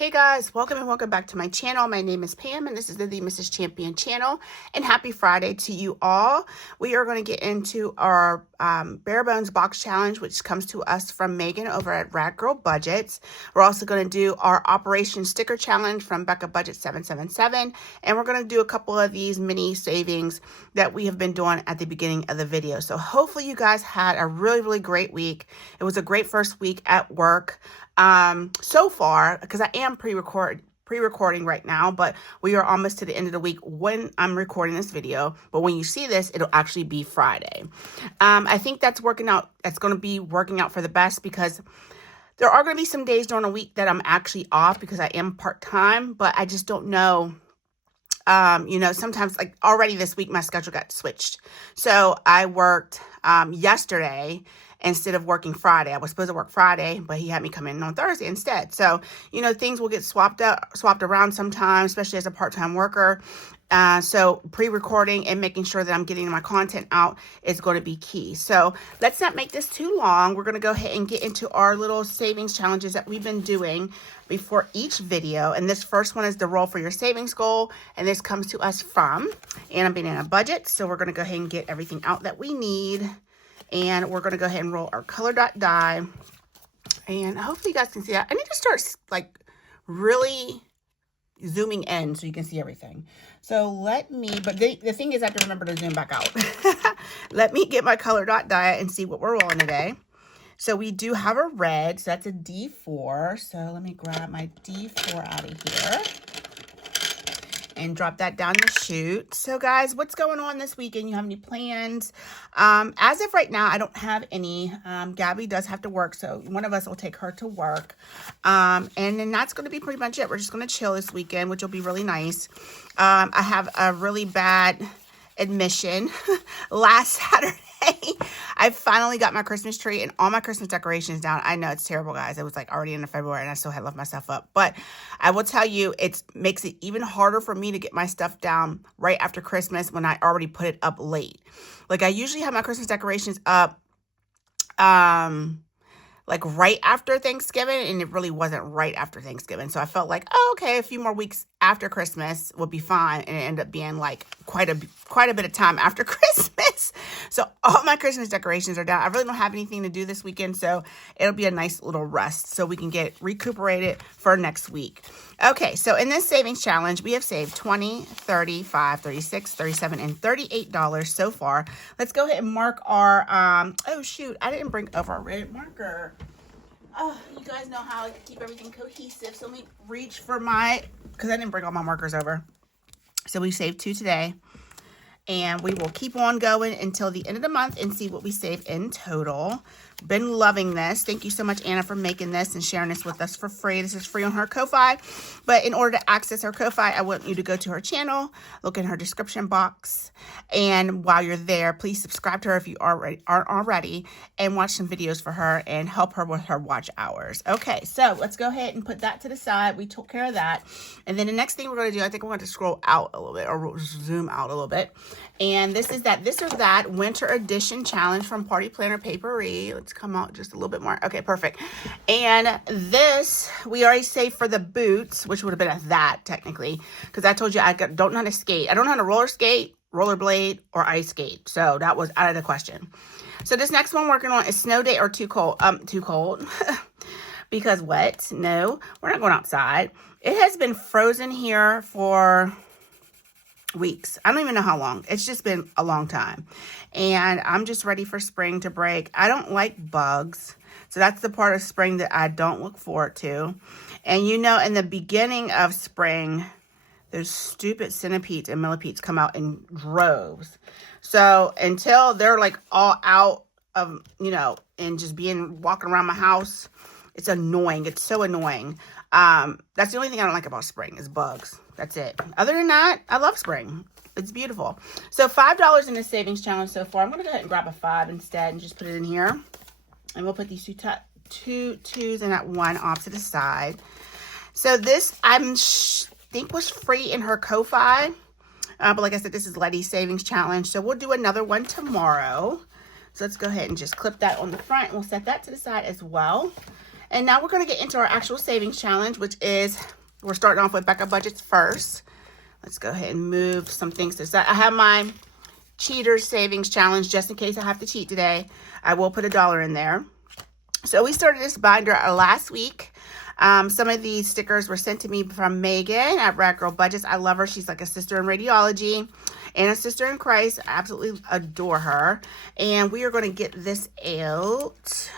Hey guys, welcome and welcome back to my channel. My name is Pam and this is the Mrs. Champion channel, and happy Friday to you all. We are going to get into our bare bones box challenge, which comes to us from Megan over at Rad Girl Budgets. We're also going to do our Operation Sticker Challenge from Becca Budgets 777, and we're going to do a couple of these mini savings that we have been doing at the beginning of the video. So hopefully you guys had a really great week. It was a great first week at work. So far, because I am pre-recording right now, but we are almost to the end of the week when I'm recording this video. But when you see this, it'll actually be Friday. I think that's working out. That's going to be working out for the best, because there are going to be some days during the week that I'm actually off because I am part-time, but I just don't know. Sometimes, like already this week, my schedule got switched. So I worked yesterday instead of working Friday. I was supposed to work Friday, but he had me come in on Thursday instead. So, things will get swapped around sometimes, especially as a part-time worker. So pre-recording and making sure that I'm getting my content out is going to be key. So let's not make this too long. We're going to go ahead and get into our little savings challenges that we've been doing before each video. And this first one is the roll for your savings goal. And this comes to us from Becca Budgets. So we're going to go ahead and get everything out that we need. And we're going to go ahead and roll our color dot die. And hopefully you guys can see that. I need to start like really zooming in so you can see everything. So but the thing is I have to remember to zoom back out. Let me get my color dot die and see what we're rolling today. So we do have a red, so that's a D4. So let me grab my D4 out of here and drop that down the chute. So guys, what's going on this weekend? You have any plans? As of right now, I don't have any. Gabby does have to work, so one of us will take her to work. And then that's going to be pretty much it. We're just going to chill this weekend, which will be really nice. I have a really bad admission. Last Saturday, I finally got my Christmas tree and all my Christmas decorations down. I know it's terrible, guys. It was like already in February and I still had left myself up. But I will tell you, it makes it even harder for me to get my stuff down right after Christmas when I already put it up late. Like I usually have my Christmas decorations up like right after Thanksgiving, and it really wasn't right after Thanksgiving. So I felt like, oh, okay, a few more weeks after Christmas would be fine. And it ended up being like quite a bit of time after Christmas. So all my Christmas decorations are down. I really don't have anything to do this weekend, so it'll be a nice little rest so we can get recuperated for next week. Okay, so in this savings challenge, we have saved $20, $30, $5, $36, $37, and $38 so far. Let's go ahead and mark our, oh shoot, I didn't bring over a red marker. Oh, you guys know how I keep everything cohesive, so let me reach for because I didn't bring all my markers over. So we saved 2 today. And we will keep on going until the end of the month and see what we save in total. Been loving this. Thank you so much, Anna, for making this and sharing this with us for free. This is free on her Ko-Fi. But in order to access her Ko-Fi, I want you to go to her channel, look in her description box. And while you're there, please subscribe to her if you aren't already, and watch some videos for her and help her with her watch hours. Okay, so let's go ahead and put that to the side. We took care of that. And then the next thing we're going to do, I think we're going to scroll out a little bit or zoom out a little bit. And this is This or That Winter Edition Challenge from Party Planner Papery. Let's come out just a little bit more. Okay, perfect. And this, we already saved for the boots, which would have been a that technically, because I told you I don't know how to skate. I don't know how to roller skate, rollerblade, or ice skate. So that was out of the question. So this next one working on is snow day or too cold. Too cold. Because what? No, we're not going outside. It has been frozen here for weeks. I don't even know how long. It's just been a long time. And I'm just ready for spring to break. I don't like bugs. So that's the part of spring that I don't look forward to. And in the beginning of spring, those stupid centipedes and millipedes come out in droves. So until they're like all out of, and just walking around my house, it's annoying. It's so annoying. That's the only thing I don't like about spring is bugs. That's it. Other than that, I love spring. It's beautiful. So $5 in the savings challenge so far. I'm going to go ahead and grab a 5 instead and just put it in here. And we'll put these two twos and that 1 off to the side. So this, I think, was free in her Ko-Fi. But like I said, this is Letty's savings challenge. So we'll do another one tomorrow. So let's go ahead and just clip that on the front. We'll set that to the side as well. And now we're going to get into our actual savings challenge, which is, we're starting off with Becca Budgets first. Let's go ahead and move some things to the side. I have my cheaters savings challenge just in case I have to cheat today. I will put $1 in there. So we started this binder last week. Some of these stickers were sent to me from Megan at Rad Girl Budgets. I love her. She's like a sister in radiology and a sister in Christ. I absolutely adore her. And we are going to get this out.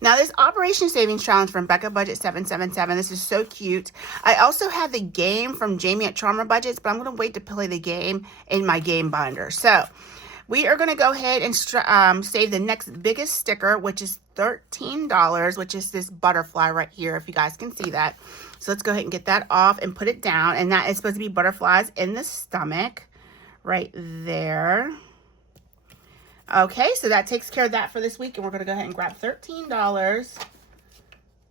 Now, this Operation Savings Challenge from Becca Budget 777. This is so cute. I also have the game from Jamie at Charmer Budgets, but I'm going to wait to play the game in my game binder. So we are going to go ahead and save the next biggest sticker, which is $13, which is this butterfly right here, if you guys can see that. So let's go ahead and get that off and put it down. And that is supposed to be butterflies in the stomach right there. Okay, so that takes care of that for this week. And we're going to go ahead and grab $13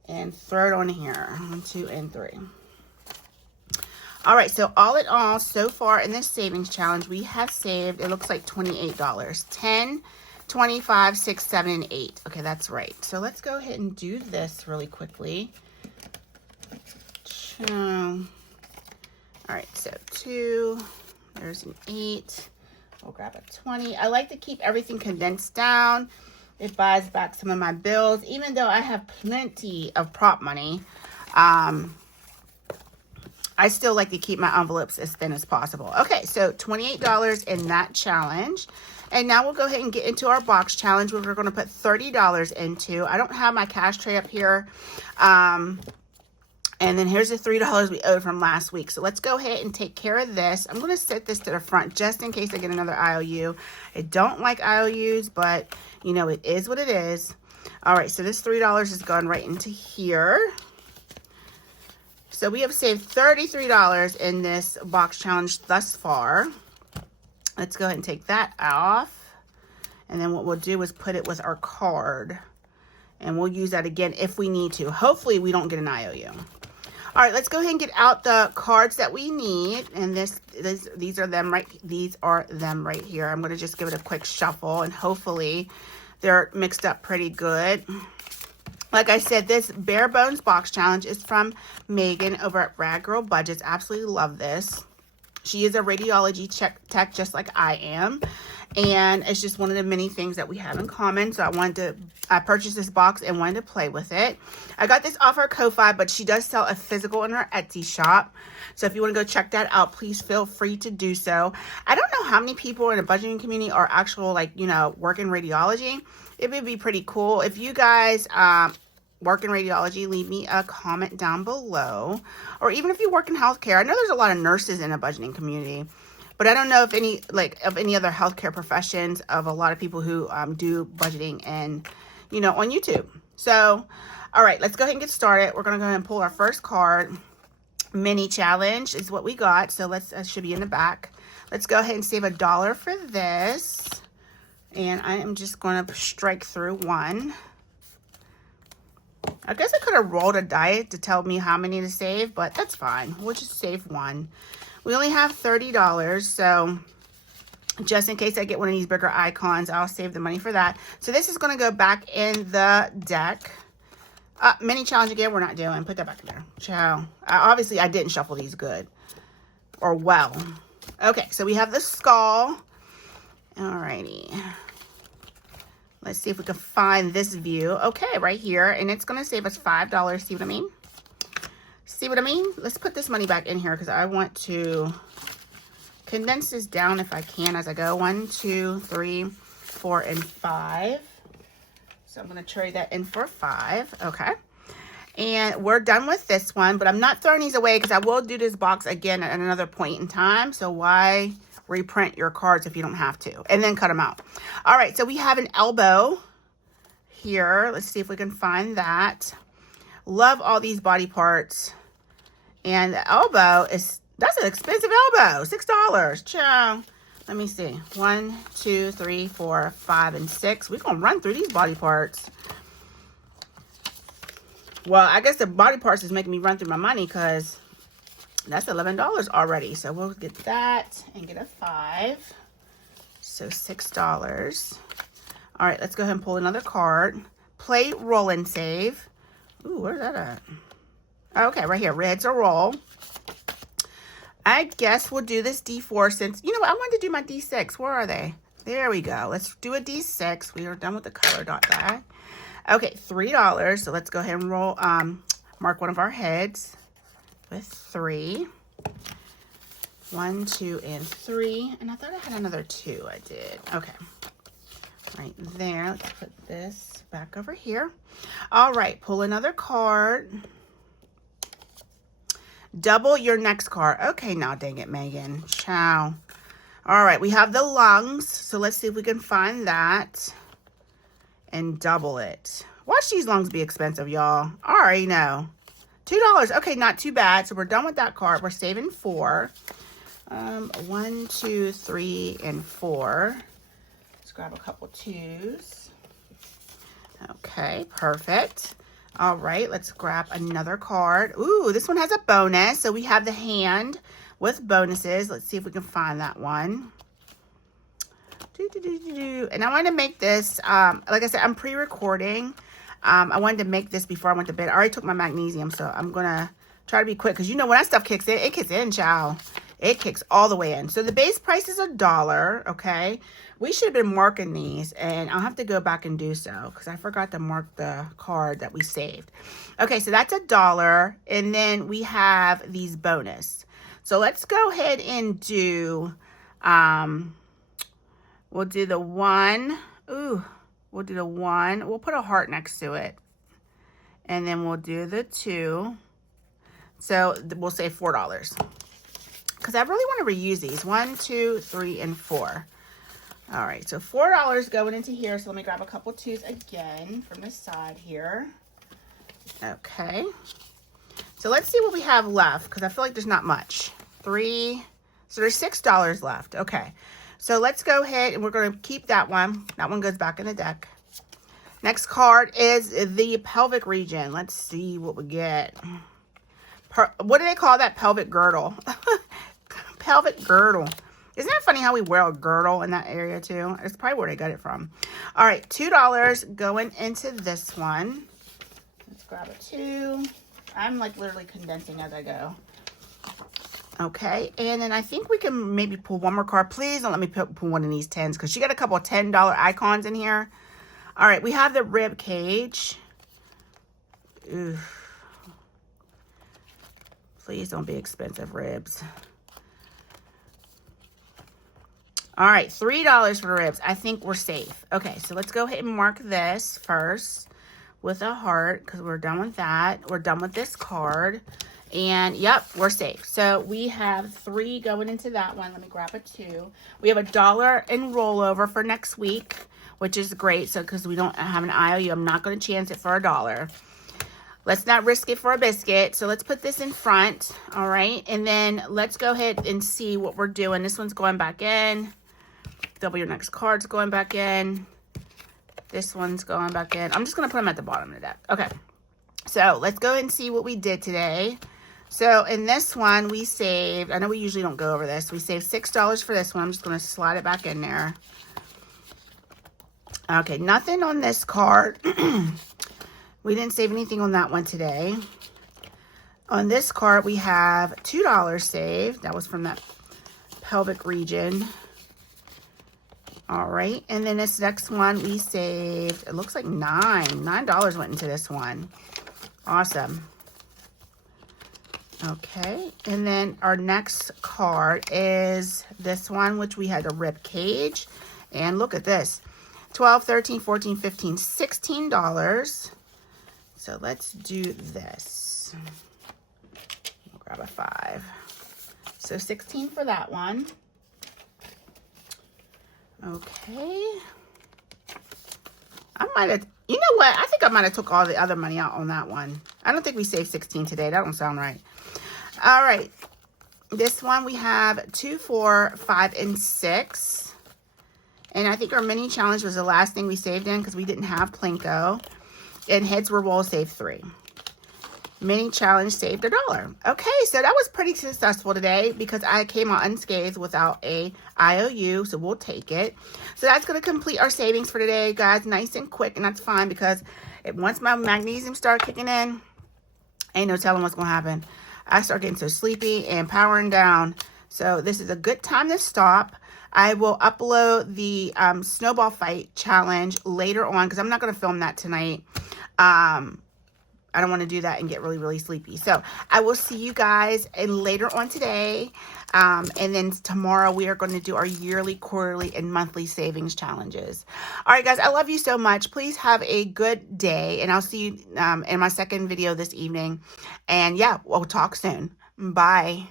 and throw it on here. 1, 2, and 3. All right, so all in all, so far in this savings challenge, we have saved, it looks like $28. 10, 25, 6, 7, and 8. Okay, that's right. So let's go ahead and do this really quickly. All right, so 2, there's an 8. We'll grab a 20. I like to keep everything condensed down. It buys back some of my bills, even though I have plenty of prop money. I still like to keep my envelopes as thin as possible. Okay, so $28 in that challenge. And now we'll go ahead and get into our box challenge, where we're going to put $30 into. I don't have my cash tray up here. And then here's the $3 we owed from last week. So let's go ahead and take care of this. I'm going to set this to the front just in case I get another IOU. I don't like IOUs, but, you know, it is what it is. All right, so this $3 is going right into here. So we have saved $33 in this box challenge thus far. Let's go ahead and take that off. And then what we'll do is put it with our card. And we'll use that again if we need to. Hopefully we don't get an IOU. All right, let's go ahead and get out the cards that we need. And these are them right here. I'm going to just give it a quick shuffle, and hopefully they're mixed up pretty good. Like I said, this bare bones box challenge is from Megan over at Rad Girl Budgets. Absolutely love this. She is a radiology tech just like I am. And it's just one of the many things that we have in common. So I purchased this box and wanted to play with it. I got this off her Ko-Fi, but she does sell a physical in her Etsy shop. So if you want to go check that out, please feel free to do so. I don't know how many people in the budgeting community are actual, like, you know, work in radiology. It would be pretty cool. If you guys work in radiology, leave me a comment down below. Or even if you work in healthcare. I know there's a lot of nurses in the budgeting community. But I don't know if any other healthcare professions, of a lot of people who do budgeting and, you know, on YouTube. So, all right, let's go ahead and get started. We're going to go ahead and pull our first card. Mini challenge is what we got. So let's, should be in the back. Let's go ahead and save $1 for this. And I am just going to strike through one. I guess I could have rolled a die to tell me how many to save, but that's fine. We'll just save one. We only have $30, so just in case I get one of these bigger icons, I'll save the money for that. So this is going to go back in the deck. Mini challenge again, we're not doing. Put that back in there. Ciao. Obviously, I didn't shuffle these good or well. Okay, so we have the skull. Alrighty. Let's see if we can find this view. Okay, right here. And it's going to save us $5. See what I mean? See what I mean? Let's put this money back in here because I want to condense this down if I can as I go. 1, 2, 3, 4, and 5. So I'm going to trade that in for 5. Okay. And we're done with this one, but I'm not throwing these away because I will do this box again at another point in time. So why reprint your cards if you don't have to? And then cut them out. All right. So we have an elbow here. Let's see if we can find that. Love all these body parts. And the elbow that's an expensive elbow. $6. Ciao. Let me see. 1, 2, 3, 4, 5, and 6. We're going to run through these body parts. Well, I guess the body parts is making me run through my money because that's $11 already. So we'll get that and get a 5. So $6. All right, let's go ahead and pull another card. play, roll, and save. Ooh, where's that at? Okay, right here. Reds or roll. I guess we'll do this D4 since, you know what? I wanted to do my D6. Where are they? There we go. Let's do a D6. We are done with the color dot die. Okay, $3. So let's go ahead and roll, mark one of our heads with 3. 1, 2, and 3. And I thought I had another 2. I did. Okay. Right there. Let's put this back over here. All right. Pull another card. Double your next card. Okay, now dang it, Megan. Ciao. All right. We have the lungs. So let's see if we can find that. And double it. Watch these lungs be expensive, y'all. I already know. $2. Okay, not too bad. So we're done with that card. We're saving 4. 1, 2, 3, and 4. Let's grab a couple 2s. Okay, perfect. All right, let's grab another card. Ooh, this one has a bonus. So we have the hand with bonuses. Let's see if we can find that one. And I wanted to make this, like I said, I'm pre-recording. I wanted to make this before I went to bed. I already took my magnesium, so I'm going to try to be quick. Because you know when that stuff kicks in, it kicks in, child. It kicks all the way in. So the base price is $1, okay? We should have been marking these, and I'll have to go back and do so. Because I forgot to mark the card that we saved. Okay, so that's $1. And then we have these bonus. So let's go ahead and do... we'll do the 1. Ooh, we'll do the 1. We'll put a heart next to it. And then we'll do the 2. So we'll say $4. Because I really want to reuse these. 1, 2, 3, and 4. All right, so $4 going into here. So let me grab a couple 2s again from the side here. Okay. So let's see what we have left. Because I feel like there's not much. 3. So there's $6 left. Okay. So let's go ahead and we're going to keep that one. That one goes back in the deck. Next card is the pelvic region. Let's see what we get. What do they call that? Pelvic girdle. Pelvic girdle. Isn't that funny how we wear a girdle in that area too? It's probably where they got it from. All right, $2 going into this one. Let's grab a 2. I'm like literally condensing as I go. Okay, and then I think we can maybe pull one more card. Please don't let me pull one of these 10s because she got a couple of $10 icons in here. All right, we have the rib cage. Oof. Please don't be expensive ribs. All right, $3 for the ribs. I think we're safe. Okay, so let's go ahead and mark this first with a heart because we're done with that. We're done with this card. And, yep, we're safe. So, we have 3 going into that one. Let me grab a 2. We have $1 in rollover for next week, which is great. So, because we don't have an IOU, I'm not going to chance it for $1. Let's not risk it for a biscuit. So, let's put this in front. All right. And then, let's go ahead and see what we're doing. This one's going back in. Double your next card's going back in. This one's going back in. I'm just going to put them at the bottom of the deck. Okay. So, let's go and see what we did today. So, in this one, we saved, I know we usually don't go over this. We saved $6 for this one. I'm just going to slide it back in there. Okay, nothing on this card. We didn't save anything on that one today. On this card, we have $2 saved. That was from that pelvic region. All right, and then this next one, we saved, it looks like $9 went into this one. Awesome. Okay, and then our next card is this one, which we had a rib cage. And look at this, $12, $13, $14, $15, $16. So let's do this. We'll grab a 5. So 16 for that one. Okay. I might have, you know what? I think I might have took all the other money out on that one. I don't think we saved 16 today. That don't sound right. All right. This one we have 2, 4, 5, and 6. And I think our mini challenge was the last thing we saved in because we didn't have Plinko. And heads were roll, save 3. Mini challenge saved $1. Okay, so that was pretty successful today because I came out unscathed without a IOU, so we'll take it. So that's going to complete our savings for today, guys. Nice and quick, and that's fine because Once my magnesium started kicking in, ain't no telling what's going to happen. I start getting so sleepy and powering down. So this is a good time to stop. I will upload the snowball fight challenge later on because I'm not going to film that tonight. I don't want to do that and get really, really sleepy. So I will see you guys later on today. And then tomorrow we are going to do our yearly, quarterly, and monthly savings challenges. All right, guys, I love you so much. Please have a good day. And I'll see you in my second video this evening. And yeah, we'll talk soon. Bye.